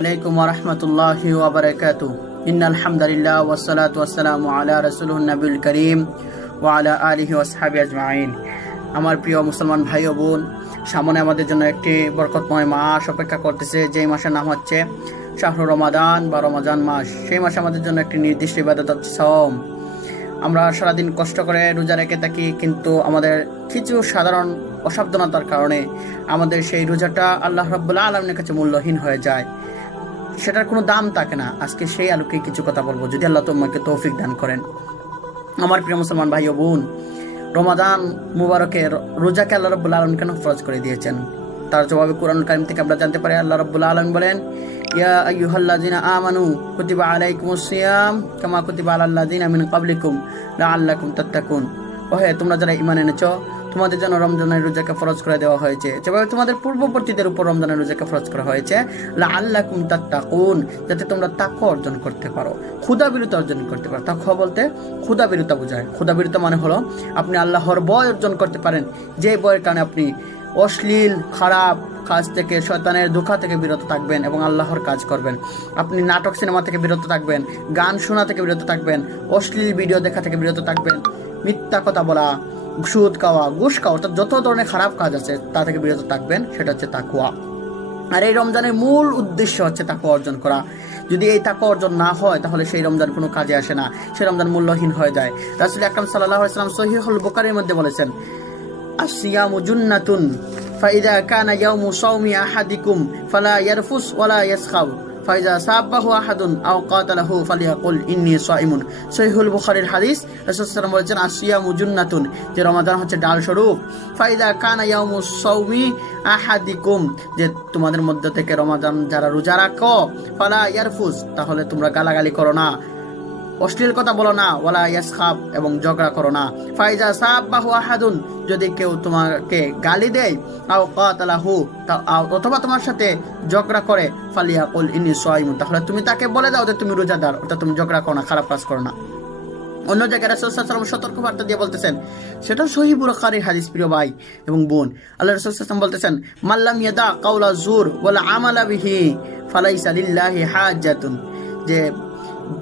আলাইকুম ওয়া রাহমাতুল্লাহি ওয়া বারাকাতুহু ইন্নাল হামদালিল্লাহ ওয়াস সালাতু ওয়াস সালামু আলা রাসূলিন নবিয়্যিল কারীম ওয়া আলা আলিহি ওয়া সাহবিহি আজমাইন। আমার প্রিয় মুসলমান ভাই ও বোন, সামনে আমাদের জন্য একটি বরকতময় মাস অপেক্ষা করতেছে, যেই মাসের নাম হচ্ছে শাহরুর রমাদান বা রমজান মাস। সেই মাসে আমাদের জন্য একটি নির্দিষ্ট ইবাদত হচ্ছে সাওম। আমরা সারাদিন কষ্ট করে রোজা রেখে থাকি, কিন্তু আমাদের কিছু সাধারণ অসাবধানতার কারণে আমাদের সেই রোজাটা আল্লাহ রাব্বুল আলামিনের কাছে মূল্যহীন হয়ে যায়, সেটার কোনো দাম থাকে না। আজকে সেই আলোকে কিছু কথা বলবো, যদি আল্লাহ তোমাকে তৌফিক দান করেন। আমার প্রিয় মুসলমান ভাই ও বোন, রমাদান মুবারকের রোজাকে আল্লাহ রাব্বুল আলামিন কেন ফরজ করে দিয়েছেন, তার জবাবে কোরআনুল কারীম থেকে আমরা জানতে পারি। আল্লাহ রাব্বুল আলামিন বলেন, ইয়া আইয়ুহাল্লাযিনা আমানু কুতিবা আলাইকুমুস সিয়াম কামা কুতিবা আলাল লাযিনা মিন ক্বাবলিকুম লাআল্লাকুম তাত্তাকুন। ওহে তোমরা যারা ঈমান এনেছো, তোমাদের জন্য রমজানের রোজাকে ফরজ করে দেওয়া হয়েছে, যেভাবে তোমাদের পূর্ববর্তীদের উপর রমজানের রোজাকে ফরজ করা হয়েছে, লাআল্লাকুম তাত্তাকুন, যাতে তোমরা তাকওয়া অর্জন করতে পারো, ক্ষুধাবিরত অর্জন করতে পারো। তাকওয়া বলতে ক্ষুধাবিরতা বোঝায়। ক্ষুধাবিরতা মানে হলো আপনি আল্লাহর ভয় অর্জন করতে পারেন, যে ভয়ের কারণে আপনি অশ্লীল খারাপ কাজ থেকে, শয়তানের ধোঁকা থেকে বিরত থাকবেন এবং আল্লাহর কাজ করবেন। আপনি নাটক সিনেমা থেকে বিরত থাকবেন, গান শোনা থেকে বিরত থাকবেন, অশ্লীল ভিডিও দেখা থেকে বিরত থাকবেন, মিথ্যা কথা বলা, সুদ খাওয়া, ঘুষ খাওয়া, অর্থাৎ যত ধরনের খারাপ কাজ আছে তা থেকে বিরত থাকবেন। সেটা হচ্ছে তাকওয়া। আর এই রমজানের মূল উদ্দেশ্য হচ্ছে তাকওয়া অর্জন করা। যদি এই তাকওয়া অর্জন না হয়, তাহলে সেই রমজান কোনো কাজে আসে না, সেই রমজান মূল্যহীন হয়ে যায়। রাসূল আকরাম সাল্লাল্লাহু আলাইহি ওয়াসাল্লাম সহিহুল বুখারীর মধ্যে বলেছেন, আসিয়ামু জুন্নাতুন ফাইদা কানা ইয়াউমু সাওমি আহাদিকুম ফালা ইয়ারফুস ওয়ালা ইয়াসখাব ফাইজা সাব্বাহু আহাদুন আও কাতালাহু ফালিয়াকুল ইন্নী সাইমুন। সহিহুল বুখারীর হাদিস। রাসূল সাল্লাল্লাহু আলাইহি ওয়াসাল্লাম বলেছেন, আসিয়ামু জুন্নাতুন, যে রমাদান হচ্ছে ডাল স্বরূপ। ফাইদা কানা ইয়াউমু সাওমি আহাদিকুম, যে তোমাদের মধ্যে থেকে রমাদান যারা রোজা রাখো, ফালা ইয়ারফুস, তাহলে তোমরা গালাগালি করো না, অশ্লীল কথা বলো না, ওয়ালা ইয়াসখাব, এবং ঝগড়া করো না। ফাইজা সাব্বাহু আহাদুন, যদি কেউ তোমাকে গালি দেয়, আও কাতালাহু, অথবা তোমার সাথে ঝগড়া করে, ফালিয়াকুল ইন্নী সাইমুন, তাহলে তুমি তাকে বলে দাও যে তুমি রোজাদার, অর্থাৎ তুমি ঝগড়া করো না, খারাপ কাজ করো না। অন্য জায়গায় রাসূল সাল্লাল্লাহু আলাইহি ওয়াসাল্লাম সতর্কবার্তা দিয়ে বলতেছেন, সেটা সহিহ বুখারীর হাদিস প্রিয় ভাই এবং বোন। আল্লাহ রাসূল সাল্লাল্লাহু আলাইহি ওয়াসাল্লাম বলতেছেন, মাল্লাম ইয়াদা কাওলা যুর ওয়াল আমালা বিহি ফালাইসা লিল্লাহি হাজ্জাতুন,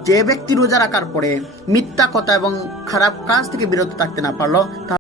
যে ব্যক্তি রোজা রাখার পরে মিথ্যা কথা এবং খারাপ কাজ থেকে বিরত থাকতে না পারলো,